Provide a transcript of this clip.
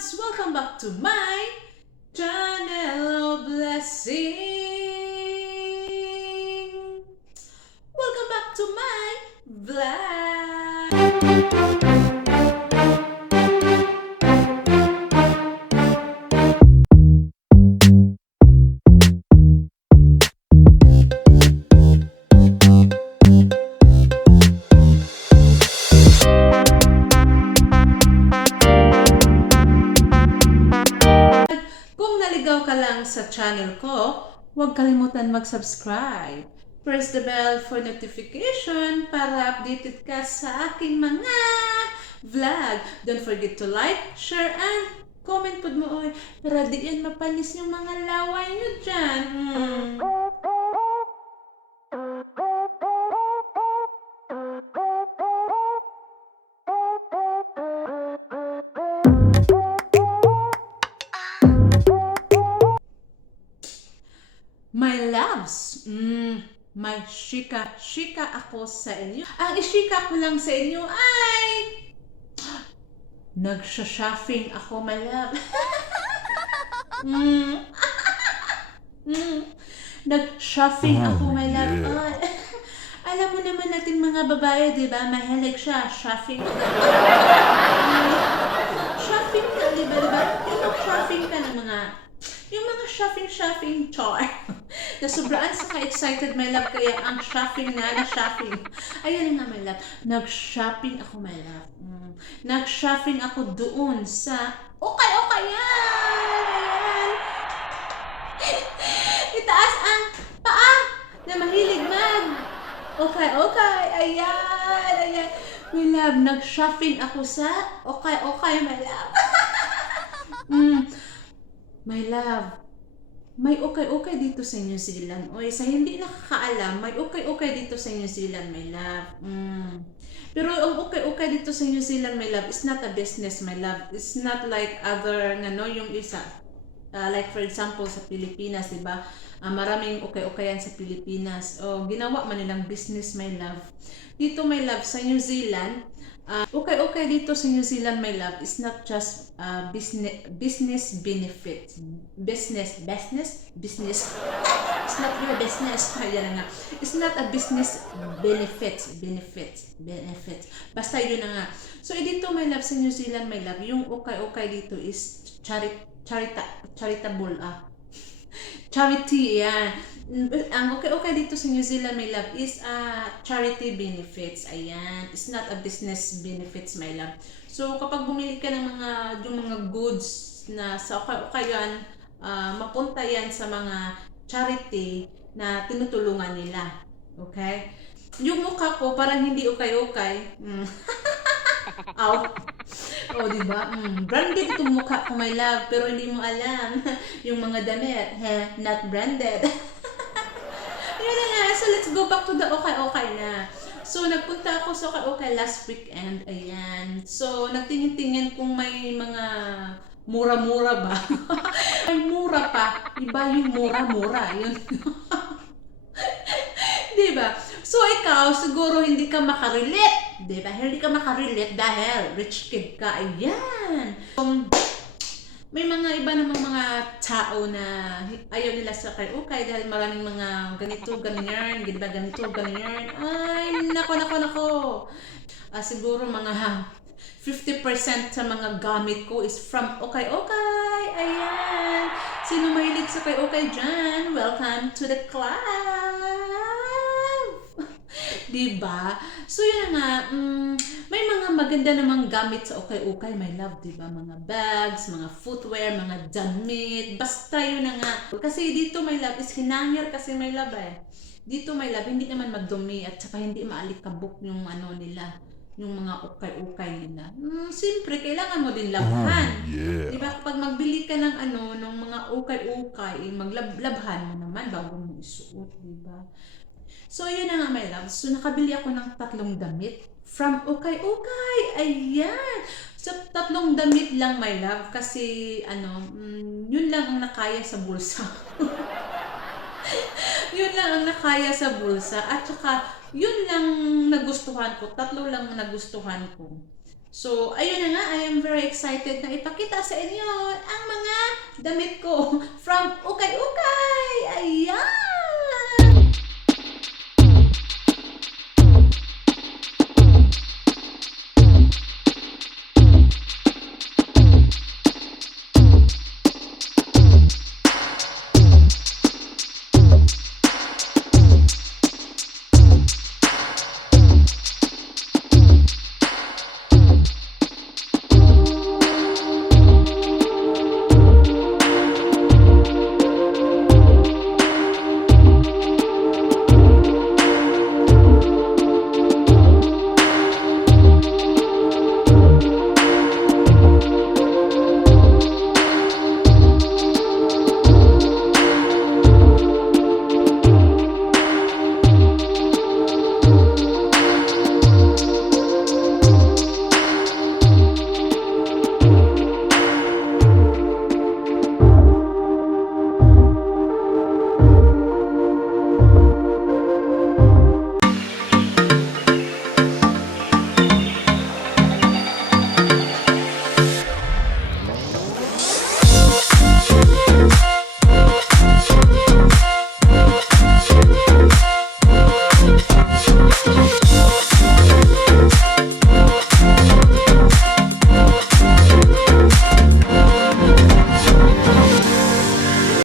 loves! Welcome back to my channel of blessing. Welcome back to my vlog. Ka lang sa channel ko, huwag kalimutan mag-subscribe. Press the bell for notification para updated ka sa aking mga vlog. Don't forget to like, share, and comment po mo oy para di yan mapanis yung mga laway nyo dyan. My loves, may shika ako sa inyo. Ang ishika ko lang sa inyo ay nagsha-shopping ako, my love. Nag-shopping ako, my love. Ay, alam mo naman natin mga babae, di ba? Mahilig siya, shopping. Shopping ka, di ba? Shopping ka ng yung mga shopping char. Nasobraan sa ka-excited, my love, kaya ang shopping na shopping. Ayan nga, my love. Nag-shopping ako, my love. Nag-shopping ako doon sa Ukay Ukay yan! Itaas ang paa na mahilig Ukay Ukay. Ayan. My love, nag-shopping ako sa Ukay Ukay, my love. My love, may ukay-ukay dito sa New Zealand. Oy, sa hindi nakakaalam, may ukay-ukay dito sa New Zealand, my love. Pero ang ukay-ukay dito sa New Zealand, my love, is not a business, my love. It's not like other, yung isa. Like for example, sa Pilipinas, diba? Maraming ukay-ukayan sa Pilipinas. Ginawa man nilang business, my love. Dito, my love, sa New Zealand, ukay dito sa New Zealand, my love, is not just business benefits. Business. It's not your business. Ayan nga. It's not a business benefits. Basta yun na nga. So, dito, my love, sa New Zealand, my love, yung ukay dito is charitable. Charity, yan. Ang okay dito sa New Zealand, my love, is charity benefits. Ayan. It's not a business benefits, my love. So, kapag bumili ka ng yung mga goods na sa okay-okayan, mapunta yan sa mga charity na tinutulungan nila. Okay? Yung mukha ko, parang hindi okay-okay. Ow. Diba? Branded itong mukha ko, my love, pero hindi mo alam yung mga damit, not branded. Yun na nga. So, let's go back to the okay na. So, nagpunta ako sa okay last weekend. Ayan. So, nagtingin-tingin kung may mga mura-mura ba. May mura pa. Iba yung mura-mura. Yun. Diba? So, ikaw, siguro hindi ka makarelate. Diba? Hindi ka makarelate dahil rich kid ka. Ayan. May mga iba namang mga tao na ayaw nila sa ukay dahil maraming mga ganito, ganyan, diba? Ganito, ganyan. Ay, nako. Siguro mga 50% sa mga gamit ko is from ukay. Ayan. Sino mahilig sa ukay dyan? Welcome to the club! Diba? So, yun nga, may mga maganda namang gamit sa ukay, my love, diba? Mga bags, mga footwear, mga damit, basta yun na nga. Kasi dito, my love, is hinangir kasi, my love, Dito, my love, hindi naman magdumi at saka hindi maalikabok yung nila, yung mga ukay nila. Siyempre, kailangan mo din labhan. Diba? Kapag magbili ka ng ng mga ukay, maglabhan mo naman bago mo isuot, diba? So, yun na nga, my love. So, nakabili ako ng 3 damit from Ukay Ukay. Ayan. So, 3 damit lang, my love. Kasi, yun lang ang nakaya sa bulsa. Yun lang ang nakaya sa bulsa. At saka, yun lang nagustuhan ko. 3 lang nagustuhan ko. So, ayun na nga, I am very excited na ipakita sa inyo ang mga damit ko from Ukay Ukay! Ayan!